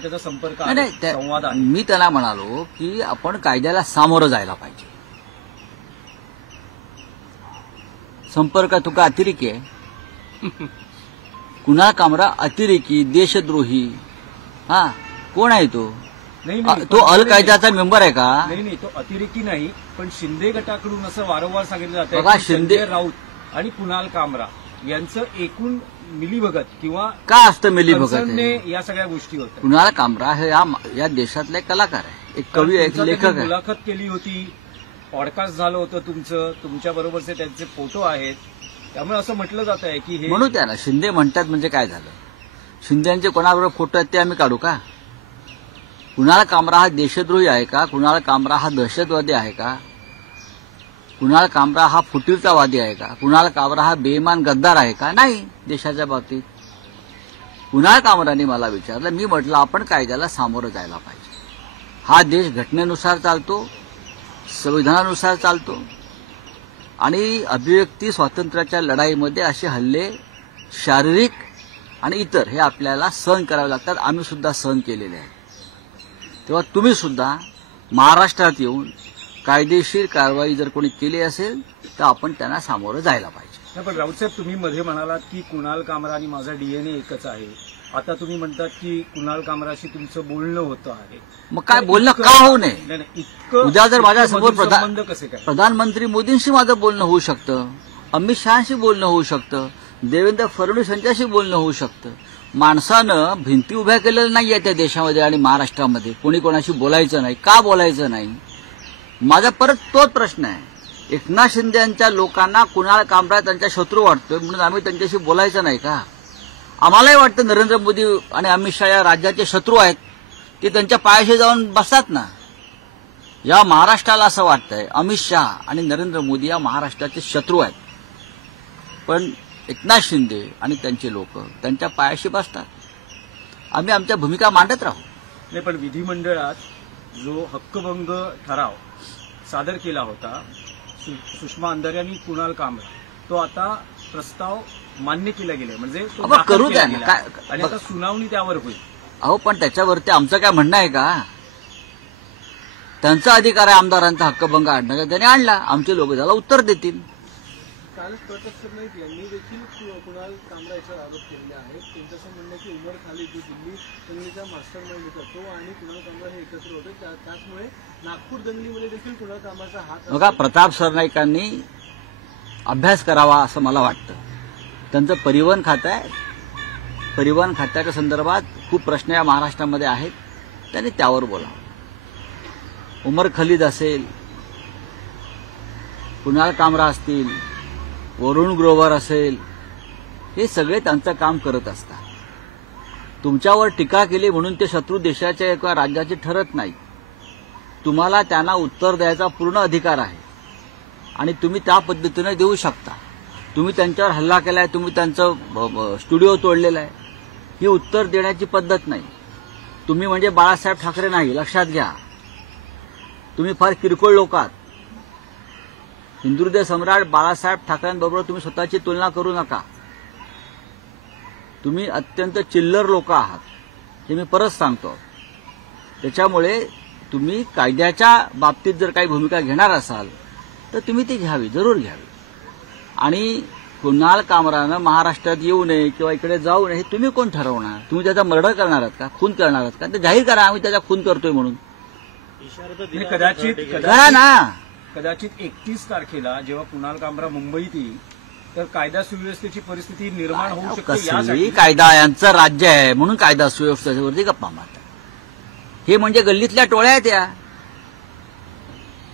त्याचा संपर्क आहे, नाही, संवाद आहे. मी त्यांना म्हणालो की आपण कायद्याला सामोरं जायला पाहिजे. संपर्क तुका अतिरेकी आहे. कुणाल कामरा अतिरेकी, देशद्रोही. हा, कोण आहे तो? नाही, तो अल कायद्याचा मेंबर आहे का? नाही, तो अतिरेकी नाही, पण शिंदे गटाकडून असं वारंवार सांगितलं बघा, जातं शिंदे राऊत आणि कुणाल कामरा यांचं एकूण मिलीभगत किंवा का असतं मिलीभगत? या सगळ्या गोष्टी होत्या. कुणाल कामरा हे या देशातले कलाकार आहे, एक कवी आहे, एक लेखक आहे. मुलाखत केली होती, पॉडकास्ट झालं होतं तुमचं, तुमच्या बरोबरचे त्यांचे फोटो आहेत, त्यामुळे असं म्हटलं जात आहे की हे म्हणून त्याला शिंदे म्हणतात म्हणजे काय झालं? शिंदेचे कोणाबरोबर फोटो आहेत ते आम्ही काढू का? कुणाल कामरा हा देशद्रोही आहे का? कुणाल कामरा हा दहशतवादी आहे का? कुणाल कामरा हा फुटीरतावादी आहे का? कुणाल कामरा हा बेईमान गद्दार आहे का? नाही. देशाच्या बाबतीत कुणाल कामराने मला विचारलं, मी म्हटलं आपण कायद्याला सामोरं जायला पाहिजे. हा देश घटनेनुसार चालतो, संविधानानुसार चालतो आणि अभिव्यक्ती स्वातंत्र्याच्या लढाईमध्ये असे हल्ले शारीरिक आणि इतर हे आपल्याला सहन करावे लागतात. आम्ही सुद्धा सहन केलेले आहे. तेव्हा तुम्ही सुद्धा महाराष्ट्रात येऊन कायदेशीर कारवाई जर कोणी केली असेल तर आपण त्यांना सामोरं जायला पाहिजे. पण राऊत साहेब, तुम्ही मध्ये म्हणालात की कुणाल कामरा आणि माझा डीएनए एकच आहे. आता तुम्ही म्हणतात की कुणाल कामराशी तुमचं बोलणं होतं आहे. मग काय बोलणं का होऊ नये? उद्या जर माझ्यासमोर प्रधानमंत्री मोदींशी माझं बोलणं होऊ शकतं, अमित शहाशी बोलणं होऊ शकतं, देवेंद्र फडणवीस यांच्याशी बोलणं होऊ शकतं. माणसानं भिंती उभ्या केलेल्या नाहीये त्या देशामध्ये आणि महाराष्ट्रामध्ये. कोणी कोणाशी बोलायचं नाही. का बोलायचं नाही? माझा परत तोच प्रश्न आहे. एकनाथ शिंदे यांच्या लोकांना कुणाल कामरा त्यांच्या शत्रू वाटतोय म्हणून आम्ही त्यांच्याशी बोलायचं नाही का? आम्हालाही वाटतं नरेंद्र मोदी आणि अमित शहा या राज्याचे शत्रू आहेत, ते त्यांच्या पायाशी जाऊन बसतात ना. या महाराष्ट्राला असं वाटतंय अमित शहा आणि नरेंद्र मोदी या महाराष्ट्राचे शत्रू आहेत, पण एकनाथ शिंदे आणि त्यांचे लोक त्यांच्या पायाशी बसतात. आम्ही आमच्या भूमिका मांडत राहू. नाही, पण विधिमंडळात जो हक्कभंग ठराव सादर केला होता सुषमा अंधारे आणि कुणाल कामरा, तो आता प्रस्ताव मान्य केला गेलाय, म्हणजे तो दाखल करू केला द्या गेला. ना. आणि आता सुनावणी त्यावर होईल. अहो, पण त्याच्यावरती आमचं काय म्हणणं आहे का? त्यांचा अधिकार आहे आमदारांचा हक्कभंग आणण्याचा, त्याने आणला. आमचे लोक त्याला उत्तर देतील. कालच प्रताप नाईक यांनी देखील कुणाल कामरा याच्यावर आरोप केलेले आहेत. त्यांचं असं म्हणणं की उमर खालिद जो दिल्ली दंगलीचा मास्टर माइंड होता, तो आणि कुणाल कामरा हे एकत्र होते, त्याचमुळे नागपूर दंगलीमध्ये देखील कुणाल कामराचा हात. बघा, प्रताप सरनाईकांनी अभ्यास करावा असं मला वाटतं. त्यांचं परिवहन खातं आहे. परिवहन खात्याच्या संदर्भात खूप प्रश्न या महाराष्ट्रामध्ये आहेत, त्यांनी त्यावर बोलावं. उमर खालिद असेल, कुणाल कामरा असतील, वरुण ग्रोवर असेल, हे सगळे त्यांचं काम करत असतात. तुमच्यावर टीका केली म्हणून ते शत्रू देशाच्या किंवा राज्याचे ठरत नाही. तुम्हाला त्यांना उत्तर द्यायचा पूर्ण अधिकार आहे आणि तुम्ही त्या पद्धतीने देऊ शकता. तुम्ही त्यांच्यावर हल्ला केलाय, तुम्ही त्यांचं स्टुडिओ तोडलेला आहे, ही उत्तर देण्याची पद्धत नाही. तुम्ही म्हणजे बाळासाहेब ठाकरे नाही, लक्षात घ्या. तुम्ही फार किरकोळ लोक आहात. हिंदुहृदय सम्राट बाळासाहेब ठाकरेंबरोबर तुम्ही स्वतःची तुलना करू नका. तुम्ही अत्यंत चिल्लर लोक आहात, हे मी परत सांगतो. त्याच्यामुळे तुम्ही कायद्याच्या बाबतीत जर काही भूमिका घेणार असाल तर तुम्ही ती घ्यावी, जरूर घ्यावी. आणि कुणाल कामरानं महाराष्ट्रात येऊ नये किंवा इकडे जाऊ नये हे तुम्ही कोण ठरवणार? तुम्ही त्याचा मर्डर करणार आहात का? खून करणार आहात का? ते जाहीर करा आम्ही त्याचा खून करतोय म्हणून. कदाचित 31 तारखेला जेव्हा कुणाल कामरा मुंबईत येईल तर कायदा सुव्यवस्थेची परिस्थिती निर्माण होऊ शकते. यासाठी कायदा यांचं राज्य आहे म्हणून कायदा सुव्यवस्थेवरती गप्पा मारतात. हे म्हणजे गल्लीतल्या टोळ्या आहेत या.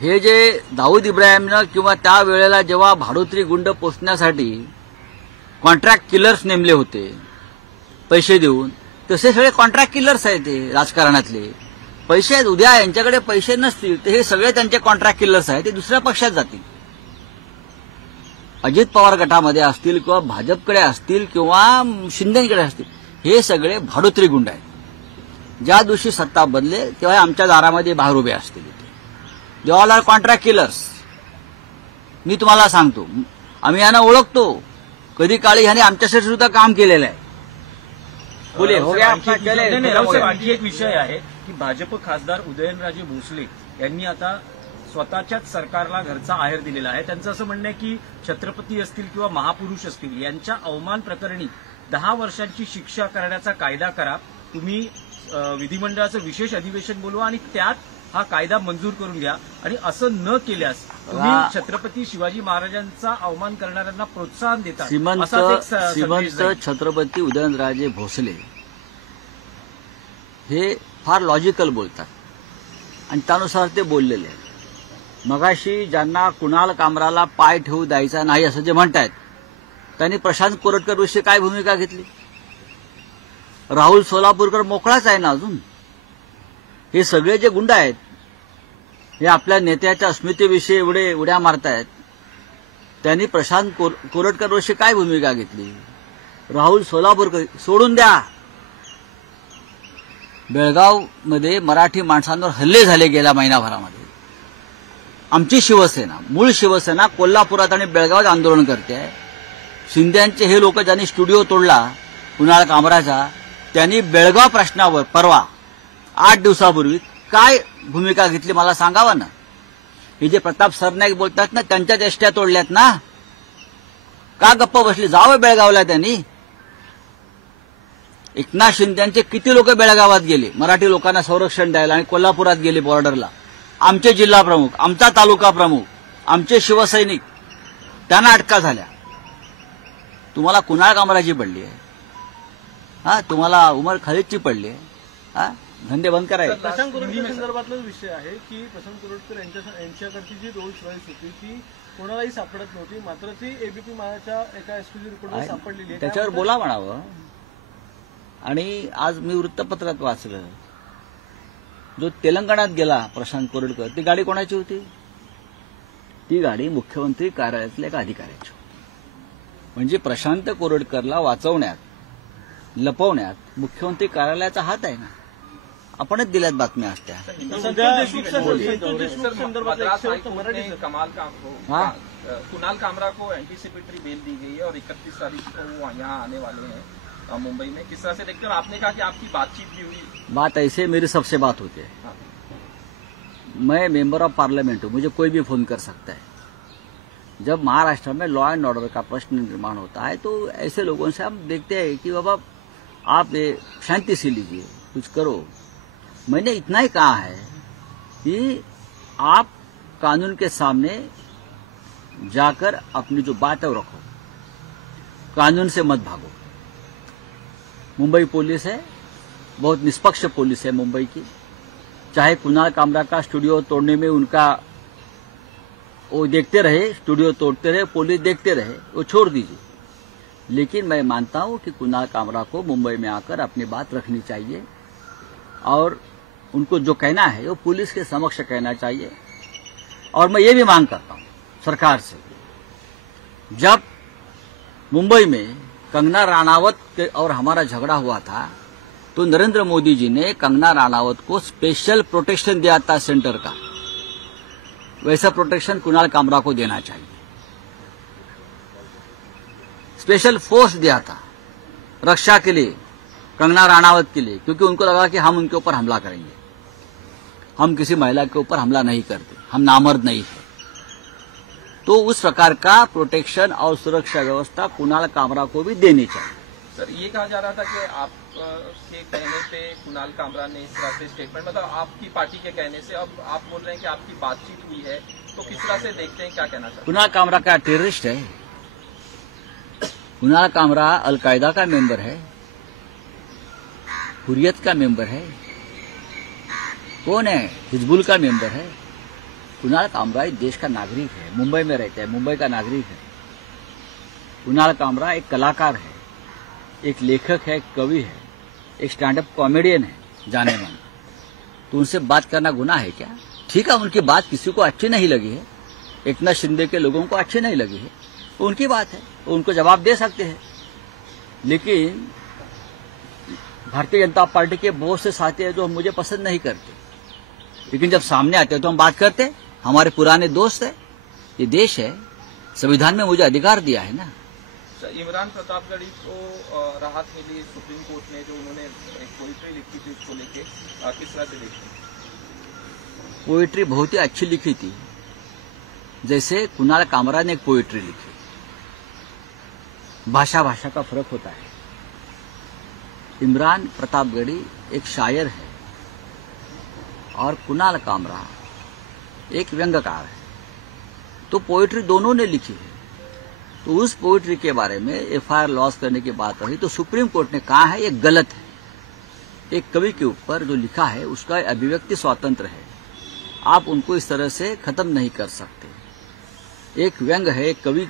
हे जे दाऊद इब्राहिमनं किंवा त्या वेळेला जेव्हा भाडोत्री गुंड पोचण्यासाठी कॉन्ट्रॅक्ट किलर्स नेमले होते पैसे देऊन, तसे सगळे कॉन्ट्रॅक्ट किलर्स आहेत ते राजकारणातले. पैसे आहेत, उद्या यांच्याकडे पैसे नसतील तर हे सगळे त्यांचे कॉन्ट्रॅक्ट किलर्स आहेत, ते दुसऱ्या पक्षात जातील. अजित पवार गटामध्ये असतील किंवा भाजपकडे असतील किंवा शिंदेकडे असतील, हे सगळे भाडोत्री गुंड आहेत. ज्या दिवशी सत्ता बदलेल तेव्हा आमच्या दारामध्ये बाहेर उभे असतील. They all are contract killers. मी तुम्हाला सांगतो, आम्ही यांना ओळखतो. कधी काळी ह्याने आमच्यासाठी सुद्धा काम केलेलं आहे. बोलिए, हो गया आपका, आणखी चले, नाही, नाही, खतम हो रावसाहेब, गया. आणखी एक विषय आहे की भाजप खासदार उदयनराजे भोसले यांनी आता स्वतःच्याच सरकारला घरचा आहेर दिलेला आहे. त्यांचं असं म्हणणं आहे की छत्रपती असतील किंवा महापुरुष असतील यांच्या अवमान प्रकरणी 10 वर्षांची शिक्षा करण्याचा कायदा करा. तुम्ही विधिमंडळाचं विशेष अधिवेशन बोलवा आणि त्यात हा कायदा मंजूर करून घ्या. आणि असं न केल्यास तुम्ही छत्रपती शिवाजी महाराजांचा अवमान करणाऱ्यांना प्रोत्साहन देता. श्रीमंत छत्रपती उदयनराजे भोसले हे फार लॉजिकल बोलतात आणि त्यानुसार ते बोललेले आहेत. मगाशी ज्यांना कुणाल कामराला पाय ठेवू द्यायचा नाही असं जे म्हणतायत त्यांनी प्रशांत कोरटकर विषयी काय भूमिका घेतली? राहुल सोलापूरकर मोकळाच आहे ना अजून. हे सगळे जे गुंड आहेत हे आपल्या नेत्याच्या स्मृतीविषयी एवढे उड्या मारतायत. त्यांनी प्रशांत कोरटकर विषयी काय भूमिका घेतली? राहुल सोलापूरकर सोडून द्या. बेळगावमध्ये मराठी माणसांवर हल्ले झाले गेल्या महिनाभरामध्ये. आमची शिवसेना, मूळ शिवसेना कोल्हापुरात आणि बेळगावात आंदोलन करते आहे. शिंद्यांचे हे लोक ज्यांनी स्टुडिओ तोडला कुणाल कामराचा, त्यांनी बेळगाव प्रश्नावर परवा 8 दिवसापूर्वी काय भूमिका घेतली मला सांगावं ना. हे जे प्रताप सरनाईक बोलतात ना, त्यांच्याच एसट्या तोडल्यात ना. का गप्प बसली? जावं बेळगावला त्यांनी. एकनाथ शिंदेचे किती लोक बेळगावात गेले मराठी लोकांना संरक्षण द्यायला आणि कोल्हापुरात गेले बॉर्डरला. आमचे जिल्हा प्रमुख, आमचा तालुका प्रमुख, आमचे शिवसैनिक, त्यांना अटका झाल्या. तुम्हाला कुणाल कामराची पडली आहे, हा तुम्हाला उमर खालिदची पडली आहे. हा धंदे बंद करायचे. प्रशांत कोरटकर संदर्भातलाच विषय आहे की प्रशांत कोरटकर यांच्याकडची जी रोल चॉईस होती ती कोणालाही सापडत नव्हती, मात्र ती एबीपी माझ्या एका एक्सक्लुझिव्ह रिपोर्टवर सापडलेली आहे. त्याच्यावर बोला म्हणावं. आणि आज मी वृत्तपत्रात वाचलं, जो तेलंगणात गेला प्रशांत कोरटकर, ती गाडी कोणाची होती? ती गाडी मुख्यमंत्री कार्यालयातल्या एका अधिकाऱ्याची होती. म्हणजे प्रशांत कोरटकरला वाचवण्यात, लपवण्यात मुख्यमंत्री कार्यालयाचा हात आहे ना. आपणच दिल्यात बातम्या असत्या. कुणाल कामरा को एंटीसिपेटरी बेल दी गई है और 31 तारीख को वो यहाँ आने वाले हैं मुंबई में. किस तरह से देखते हैं? आपने कहा कि आपकी बातचीत भी हुई. बात ऐसे मेरी सबसे बात होती है. हाँ. मैं मेंबर ऑफ पार्लियामेंट हूं, मुझे कोई भी फोन कर सकता है. जब महाराष्ट्र में लॉ एंड ऑर्डर का प्रश्न निर्माण होता है तो ऐसे लोगों से हम देखते हैं कि बाबा आप शांति से लीजिए, कुछ करो. मैंने इतना ही कहा है कि आप कानून के सामने जाकर अपनी जो बात है वो रखो, कानून से मत भागो. मुंबई पुलिस है, बहुत निष्पक्ष पुलिस है मुंबई की. चाहे कुणाल कामरा का स्टूडियो तोड़ने में उनका वो देखते रहे, स्टूडियो तोड़ते रहे, पुलिस देखते रहे, वो छोड़ दीजिए. लेकिन मैं मानता हूं कि कुणाल कामरा को मुंबई में आकर अपनी बात रखनी चाहिए और उनको जो कहना है वो पुलिस के समक्ष कहना चाहिए. और मैं ये भी मांग करता हूं सरकार से, जब मुंबई में कंगना राणावत और हमारा झगड़ा हुआ था तो नरेंद्र मोदी जी ने कंगना राणावत को स्पेशल प्रोटेक्शन दिया था सेंटर का. वैसा प्रोटेक्शन कुणाल कामरा को देना चाहिए. स्पेशल फोर्स दिया था रक्षा के लिए, कंगना राणावत के लिए, क्योंकि उनको लगा कि हम उनके ऊपर हमला करेंगे. हम किसी महिला के ऊपर हमला नहीं करते, हम नामर्द नहीं है. तो उस प्रकार का प्रोटेक्शन और सुरक्षा व्यवस्था कुणाल कामरा को भी देनी चाहिए. सर, ये कहा जा रहा था कि आप के कहने पे कुणाल कामरा ने इस तरह से स्टेटमेंट, मतलब आपकी पार्टी के कहने से, अब आप बोल रहे हैं कि आपकी बातचीत हुई है, तो किस तरह से देखते हैं, क्या कहना चाहते हैं? कुणाल कामरा का टेररिस्ट है. कुणाल कामरा अलकायदा का मेंबर है, हुर्रियत का मेंबर है, कौन है, हिजबुल का मेंबर है. कुणाल कामरा इस देश का नागरिक है, मुंबई में रहता है, मुंबई का नागरिक है. कुणाल कामरा एक कलाकार है, एक लेखक है, एक कवि है, एक स्टैंड अप कॉमेडियन है जाने माना. तो उनसे बात करना गुनाह है क्या? ठीक है, उनकी बात किसी को अच्छी नहीं लगी है, एकनाथ शिंदे के लोगों को अच्छी नहीं लगी है, तो उनकी बात है, उनको जवाब दे सकते हैं. लेकिन भारतीय जनता पार्टी के बहुत से साथी हैं जो मुझे पसंद नहीं करते, लेकिन जब सामने आते हैं तो हम बात करते हैं. हमारे पुराने दोस्त है, ये देश है, संविधान में मुझे अधिकार दिया है ना. इमरान प्रतापगढ़ी को राहत मिली सुप्रीम कोर्ट ने, जो उन्होंने एक पोइट्री लिखी थी उसको लेके, किस तरह से देखते हैं? पोइट्री बहुत ही अच्छी लिखी थी, जैसे कुणाल कामरा ने एक पोइट्री लिखी। भाषा भाषा का फर्क होता है। इमरान प्रतापगढ़ी एक शायर है और कुणाल कामरा एक व्यंग्यकार है, तो पोइट्री दोनों ने लिखी है। तो उस पोइट्री के बारे में एफआईआर लॉस करने की बात रही तो सुप्रीम कोर्ट ने कहा है ये गलत है। एक कवि के ऊपर जो लिखा है उसका अभिव्यक्ति स्वतंत्र है, आप उनको इस तरह से खत्म नहीं कर सकते। एक व्यंग है, एक कवि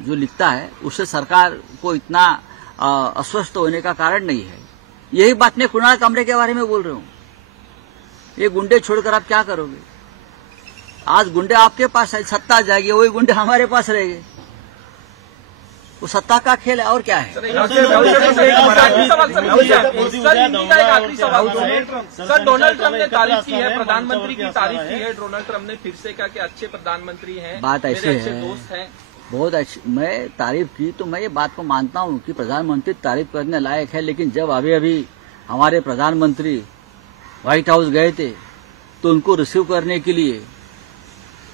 जो लिखता है उससे सरकार को इतना अस्वस्थ होने का कारण नहीं है। यही बात मैं कुणाल कामरे के बारे में बोल रहा हूं। ये गुंडे छोड़कर आप क्या करोगे? आज गुंडे आपके पास है, सत्ता आ जाएगी, वही गुंडे हमारे पास रहेंगे। वो सत्ता का खेल है और क्या है? सर, डोनाल्ड ट्रंप ने तारीफ की है, प्रधानमंत्री की तारीफ की है। डोनाल्ड ट्रंप ने फिर से कहा कि अच्छे प्रधानमंत्री हैं, बात ऐसी मेरे अच्छे है, दोस्त हैं। बहुत अच्छी। मैं तारीफ की तो मैं ये बात को मानता हूं कि प्रधानमंत्री तारीफ करने लायक है, लेकिन जब अभी हमारे प्रधानमंत्री व्हाइट हाउस गए थे तो उनको रिसीव करने के लिए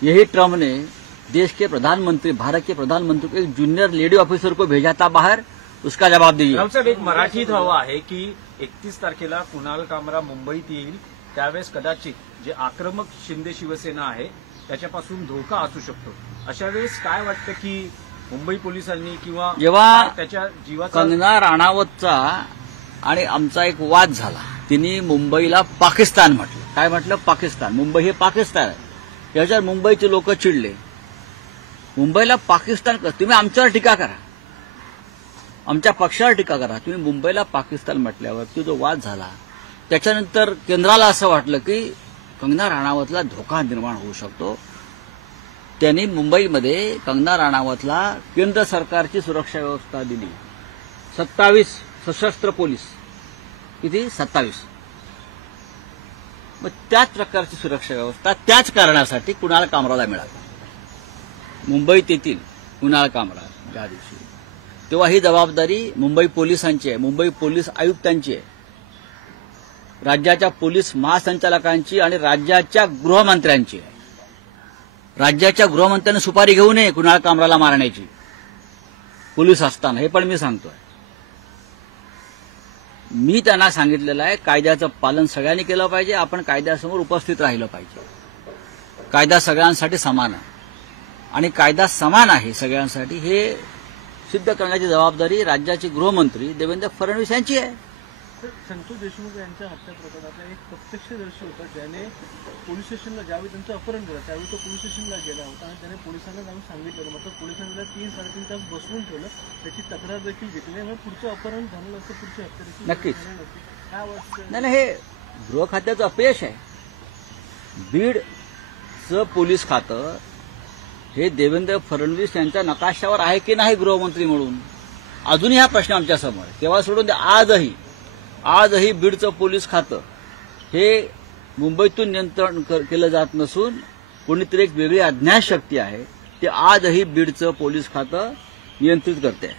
यही ट्रंप ने देश के प्रधानमंत्री, भारत के प्रधानमंत्री को एक जूनियर लेडी ऑफिसर को भेजा था बाहेर। उसका जबाब दीजिए। साहेब, एक मराठीत हवा आहे की 31 तारखेला कुणाल कामरा मुंबईत येईल, त्यावेळेस कदाचित जे आक्रमक शिंदे शिवसेना आहे त्याच्यापासून धोका असू शकतो। अशा वेळेस काय वाटतं की मुंबई पोलिसांनी किंवा जेव्हा त्याच्या जीवाचा कंगना राणावतचा आणि आमचा एक वाद झाला, तिने मुंबईला पाकिस्तान म्हटलं। काय म्हटलं? पाकिस्तान। मुंबई हे पाकिस्तान आहे। त्याच्यावर मुंबईचे लोक चिडले, मुंबईला पाकिस्तान तुम्ही आमच्यावर टीका करा, आमच्या पक्षावर टीका करा, तुम्ही मुंबईला पाकिस्तान म्हटल्यावरती जो वाद झाला त्याच्यानंतर केंद्राला असं वाटलं की कंगना राणावतला धोका निर्माण होऊ शकतो। त्यांनी मुंबईमध्ये कंगना राणावतला केंद्र सरकारची सुरक्षा व्यवस्था दिली। 27 सशस्त्र पोलीस, किती? 27। मग त्याच प्रकारची सुरक्षा व्यवस्था त्याच कारणासाठी कुणाल कामराला मिळाली। मुंबईत येथील कुणाल कामरा ज्या दिवशी, तेव्हा ही जबाबदारी मुंबई पोलिसांची आहे, मुंबई पोलीस आयुक्तांची आहे, राज्याच्या पोलीस महासंचालकांची आणि राज्याच्या गृहमंत्र्यांची आहे। राज्याच्या गृहमंत्र्यांनी सुपारी घेऊ नये कुणाल कामराला मारण्याची पोलीस असताना, हे पण मी सांगतोय। मी त्यांना सांगितलेलं आहे कायद्याचं पालन सगळ्यांनी केलं पाहिजे, आपण कायद्यासमोर उपस्थित राहिलं पाहिजे। कायदा सगळ्यांसाठी समान आहे आणि कायदा समान आहे सगळ्यांसाठी हे सिद्ध करण्याची जबाबदारी राज्याचे गृहमंत्री देवेंद्र फडणवीस यांची आहे। संतोष देशमुख यांच्या हत्या प्रकरणातला एक प्रत्यक्षदर्शी होता, ज्याने पोलीस स्टेशनला ज्यावेळी त्यांचं अपहरण झालं त्यावेळी तो पोलीस स्टेशनला गेला होता आणि त्याने पोलिसांना जाऊन सांगितलं, मात्र पोलिसांनी त्याला 3-3.5 तास बसवून ठेवलं, त्याची तक्रार देखील घेतली नाही। पुढचं अपहरण झालं नसतं, पुढची हत्या देखील नक्कीच काय वाटतं? नाही, हे गृह खात्याचं अपयश आहे। बीडचं पोलीस खातं हे देवेंद्र फडणवीस यांच्या नकाशावर आहे की नाही गृहमंत्री म्हणून, अजूनही हा प्रश्न आमच्या समोर आहे। तेव्हा सोडून द्या, आजही बीडचं पोलीस खातं हे मुंबईतून नियंत्रण केलं जात नसून कोणीतरी एक वेगळी अज्ञात शक्ती आहे, ते आजही बीडचं पोलीस खातं नियंत्रित करते आहे।